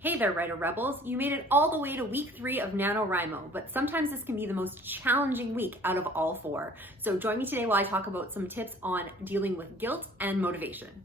Hey there, writer rebels. You made it all the way to week 3 of Nanowrimo, but sometimes this can be the most challenging week out of all 4. So join me today while I talk about some tips on dealing with guilt and motivation.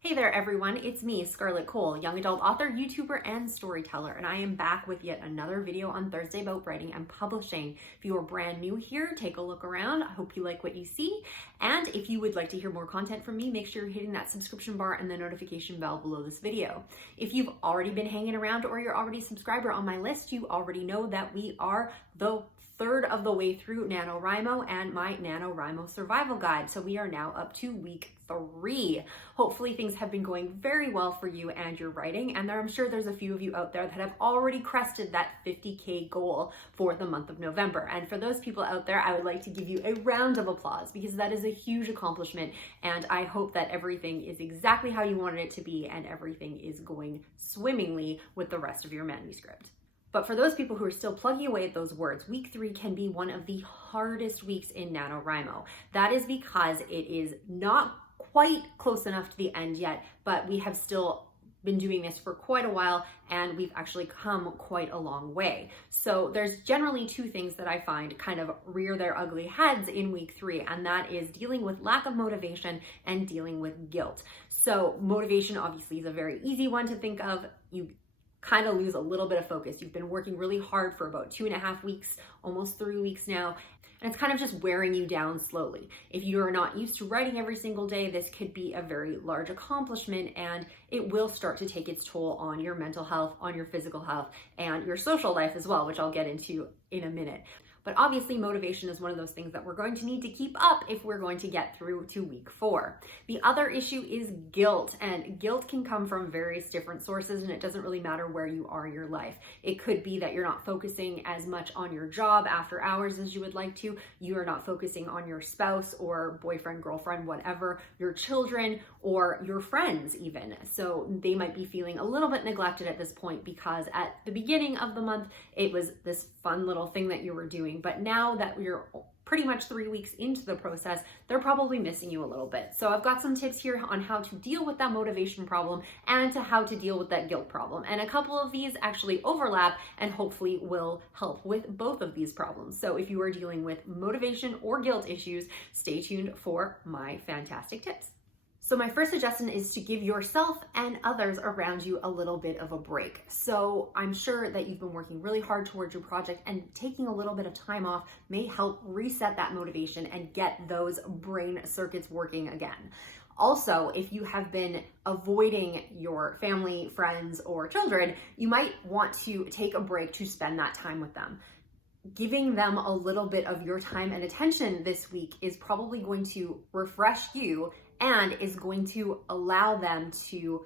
Hey there, everyone. It's me, Scarlett Kol, young adult author, YouTuber, and storyteller, and I am back with yet another video on Thursday about writing and publishing. If you are brand new here, take a look around. I hope you like what you see. And if you would like to hear more content from me, make sure you're hitting that subscription bar and the notification bell below this video. If you've already been hanging around or you're already a subscriber on my list, you already know that we are the third of the way through Nanowrimo and my Nanowrimo survival guide. So we are now up to week 3. Hopefully things have been going very well for you and your writing, and I'm sure there's a few of you out there that have already crested that 50K goal for the month of November. And for those people out there, I would like to give you a round of applause because that is a huge accomplishment, and I hope that everything is exactly how you wanted it to be and everything is going swimmingly with the rest of your manuscript. But for those people who are still plugging away at those words, week 3 can be one of the hardest weeks in NaNoWriMo. That is because it is not quite close enough to the end yet, but we have still been doing this for quite a while and we've actually come quite a long way. So there's generally 2 things that I find kind of rear their ugly heads in week 3, and that is dealing with lack of motivation and dealing with guilt. So motivation obviously is a very easy one to think of. You kind of lose a little bit of focus. You've been working really hard for about 2.5 weeks, almost 3 weeks now, and it's kind of just wearing you down slowly. If you are not used to writing every single day, this could be a very large accomplishment, and it will start to take its toll on your mental health, on your physical health, and your social life as well, which I'll get into in a minute. But obviously motivation is one of those things that we're going to need to keep up if we're going to get through to week 4. The other issue is guilt, and guilt can come from various different sources, and it doesn't really matter where you are in your life. It could be that you're not focusing as much on your job after hours as you would like to. You are not focusing on your spouse or boyfriend, girlfriend, whatever, your children, or your friends even. So they might be feeling a little bit neglected at this point because at the beginning of the month, it was this fun little thing that you were doing. But now that you're pretty much 3 weeks into the process, they're probably missing you a little bit. So I've got some tips here on how to deal with that motivation problem and to how to deal with that guilt problem. And a couple of these actually overlap and hopefully will help with both of these problems. So if you are dealing with motivation or guilt issues, stay tuned for my fantastic tips. So my first suggestion is to give yourself and others around you a little bit of a break. So I'm sure that you've been working really hard towards your project, and taking a little bit of time off may help reset that motivation and get those brain circuits working again. Also, if you have been avoiding your family, friends, or children, you might want to take a break to spend that time with them. Giving them a little bit of your time and attention this week is probably going to refresh you and is going to allow them to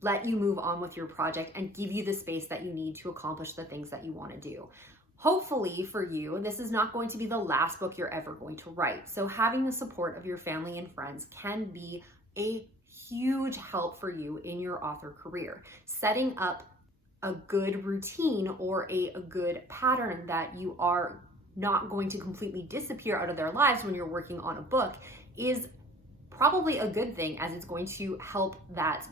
let you move on with your project and give you the space that you need to accomplish the things that you want to do. Hopefully for you, this is not going to be the last book you're ever going to write. So having the support of your family and friends can be a huge help for you in your author career. Setting up a good routine or a good pattern that you are not going to completely disappear out of their lives when you're working on a book is probably a good thing, as it's going to help that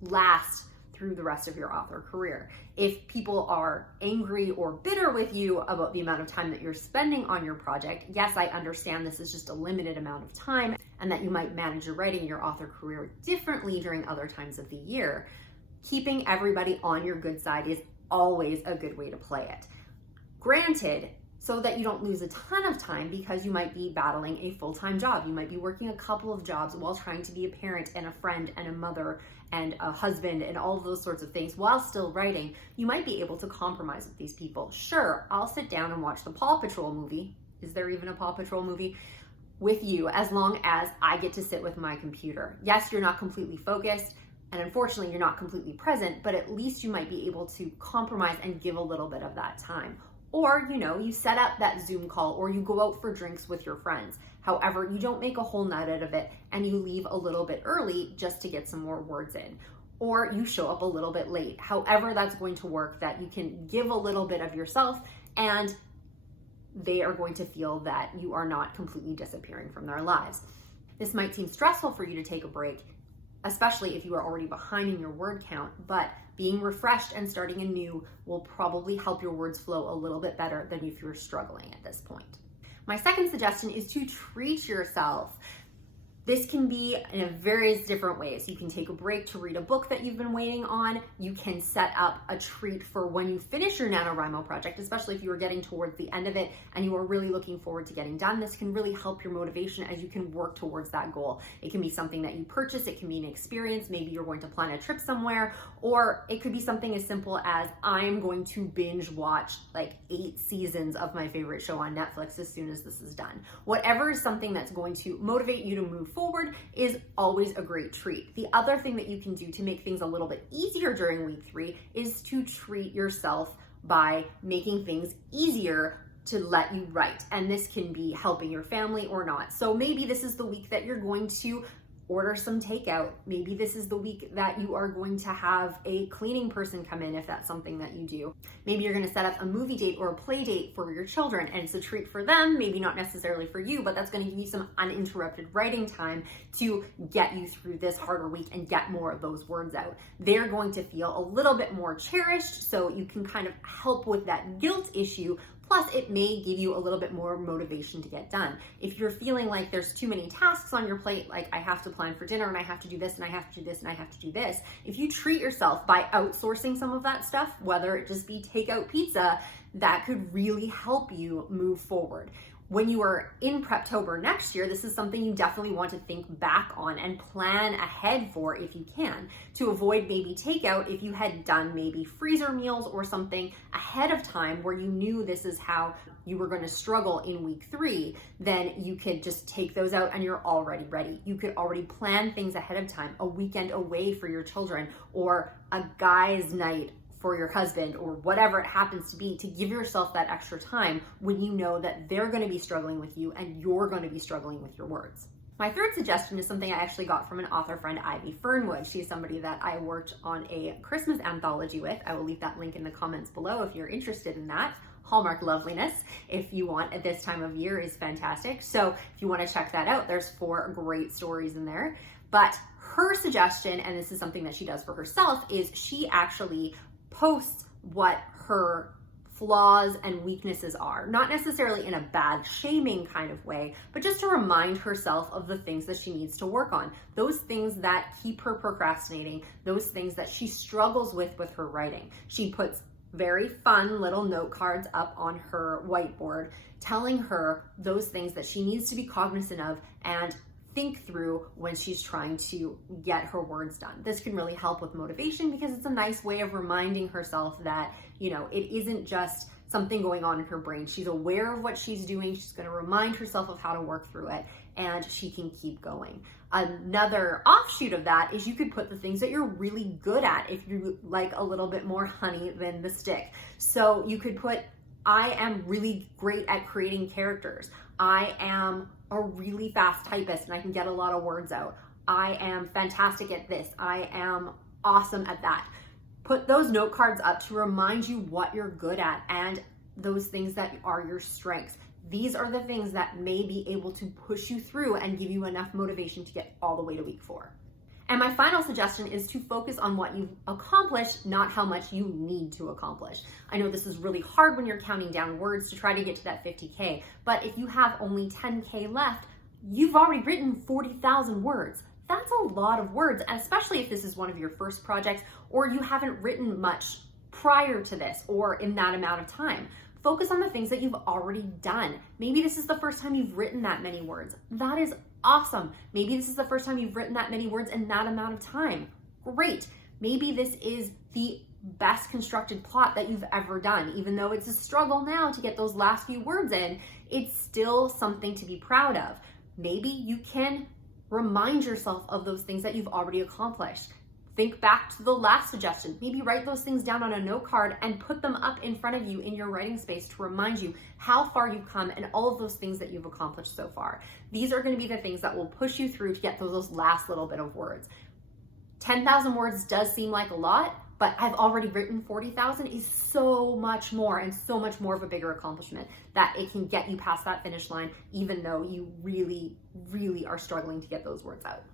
last through the rest of your author career. If people are angry or bitter with you about the amount of time that you're spending on your project, yes, I understand this is just a limited amount of time and that you might manage your writing, your author career differently during other times of the year. Keeping everybody on your good side is always a good way to play it. Granted, so that you don't lose a ton of time because you might be battling a full-time job. You might be working a couple of jobs while trying to be a parent and a friend and a mother and a husband and all of those sorts of things while still writing. You might be able to compromise with these people. Sure, I'll sit down and watch the Paw Patrol movie. Is there even a Paw Patrol movie? With you, as long as I get to sit with my computer. Yes, you're not completely focused, and unfortunately you're not completely present, but at least you might be able to compromise and give a little bit of that time. Or, you set up that Zoom call, or you go out for drinks with your friends. However, you don't make a whole night out of it and you leave a little bit early just to get some more words in. Or you show up a little bit late. However that's going to work, that you can give a little bit of yourself and they are going to feel that you are not completely disappearing from their lives. This might seem stressful for you to take a break, especially if you are already behind in your word count, but being refreshed and starting anew will probably help your words flow a little bit better than if you're struggling at this point. My second suggestion is to treat yourself. This can be in various different ways. You can take a break to read a book that you've been waiting on. You can set up a treat for when you finish your Nanowrimo project, especially if you are getting towards the end of it and you are really looking forward to getting done. This can really help your motivation as you can work towards that goal. It can be something that you purchase. It can be an experience. Maybe you're going to plan a trip somewhere, or it could be something as simple as I'm going to binge watch like 8 seasons of my favorite show on Netflix as soon as this is done. Whatever is something that's going to motivate you to move forward is always a great treat. The other thing that you can do to make things a little bit easier during week 3 is to treat yourself by making things easier to let you write. And this can be helping your family or not. So maybe this is the week that you're going to order some takeout. Maybe this is the week that you are going to have a cleaning person come in if that's something that you do. Maybe you're going to set up a movie date or a play date for your children, and it's a treat for them, maybe not necessarily for you, but that's going to give you some uninterrupted writing time to get you through this harder week and get more of those words out. They're going to feel a little bit more cherished, so you can kind of help with that guilt issue. Plus, it may give you a little bit more motivation to get done. If you're feeling like there's too many tasks on your plate, like I have to plan for dinner and I have to do this and I have to do this and I have to do this, if you treat yourself by outsourcing some of that stuff, whether it just be takeout pizza, that could really help you move forward. When you are in Preptober next year, this is something you definitely want to think back on and plan ahead for if you can, to avoid maybe takeout if you had done maybe freezer meals or something ahead of time where you knew this is how you were going to struggle in week 3, then you could just take those out and you're already ready. You could already plan things ahead of time, a weekend away for your children or a guy's night for your husband or whatever it happens to be, to give yourself that extra time when you know that they're going to be struggling with you and you're going to be struggling with your words. My third suggestion is something I actually got from an author friend, Ivy Fernwood. She's somebody that I worked on a Christmas anthology with. I will leave that link in the comments below if you're interested in that. Hallmark loveliness, if you want, at this time of year is fantastic. So if you want to check that out, there's 4 great stories in there. But her suggestion, and this is something that she does for herself, is she actually posts what her flaws and weaknesses are, not necessarily in a bad shaming kind of way, but just to remind herself of the things that she needs to work on, those things that keep her procrastinating, those things that she struggles with her writing. She puts very fun little note cards up on her whiteboard telling her those things that she needs to be cognizant of and think through when she's trying to get her words done. This can really help with motivation because it's a nice way of reminding herself that, you know, it isn't just something going on in her brain. She's aware of what she's doing. She's going to remind herself of how to work through it, and she can keep going. Another offshoot of that is you could put the things that you're really good at if you like a little bit more honey than the stick. So you could put, I am really great at creating characters. I am a really fast typist and I can get a lot of words out. I am fantastic at this. I am awesome at that. Put those note cards up to remind you what you're good at and those things that are your strengths. These are the things that may be able to push you through and give you enough motivation to get all the way to week 4. And my final suggestion is to focus on what you've accomplished, not how much you need to accomplish. I know this is really hard when you're counting down words to try to get to that 50K, but if you have only 10K left, you've already written 40,000 words. That's a lot of words, especially if this is one of your first projects or you haven't written much prior to this or in that amount of time. Focus on the things that you've already done. Maybe this is the first time you've written that many words. That is awesome. Maybe this is the first time you've written that many words in that amount of time. Great. Maybe this is the best constructed plot that you've ever done. Even though it's a struggle now to get those last few words in, it's still something to be proud of. Maybe you can remind yourself of those things that you've already accomplished. Think back to the last suggestion. Maybe write those things down on a note card and put them up in front of you in your writing space to remind you how far you've come and all of those things that you've accomplished so far. These are going to be the things that will push you through to get those last little bit of words. 10,000 words does seem like a lot, but I've already written 40,000 is so much more and so much more of a bigger accomplishment that it can get you past that finish line, even though you really, really are struggling to get those words out.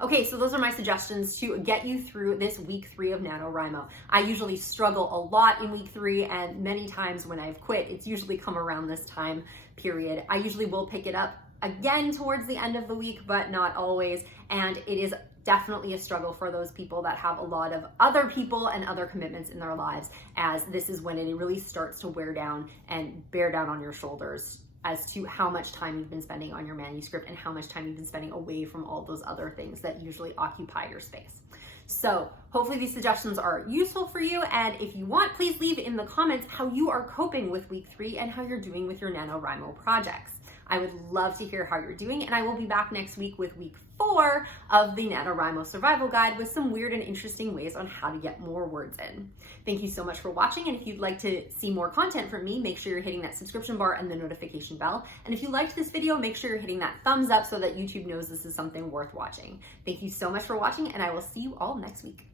Okay, so those are my suggestions to get you through this week 3 of NaNoWriMo. I usually struggle a lot in week 3, and many times when I've quit, it's usually come around this time period. I usually will pick it up again towards the end of the week, but not always. And it is definitely a struggle for those people that have a lot of other people and other commitments in their lives, as this is when it really starts to wear down and bear down on your shoulders as to how much time you've been spending on your manuscript and how much time you've been spending away from all those other things that usually occupy your space. So hopefully these suggestions are useful for you. And if you want, please leave in the comments how you are coping with week 3 and how you're doing with your NaNoWriMo projects. I would love to hear how you're doing, and I will be back next week with week 4 of the NaNoWriMo Survival Guide with some weird and interesting ways on how to get more words in. Thank you so much for watching, and if you'd like to see more content from me, make sure you're hitting that subscription bar and the notification bell. And if you liked this video, make sure you're hitting that thumbs up so that YouTube knows this is something worth watching. Thank you so much for watching, and I will see you all next week.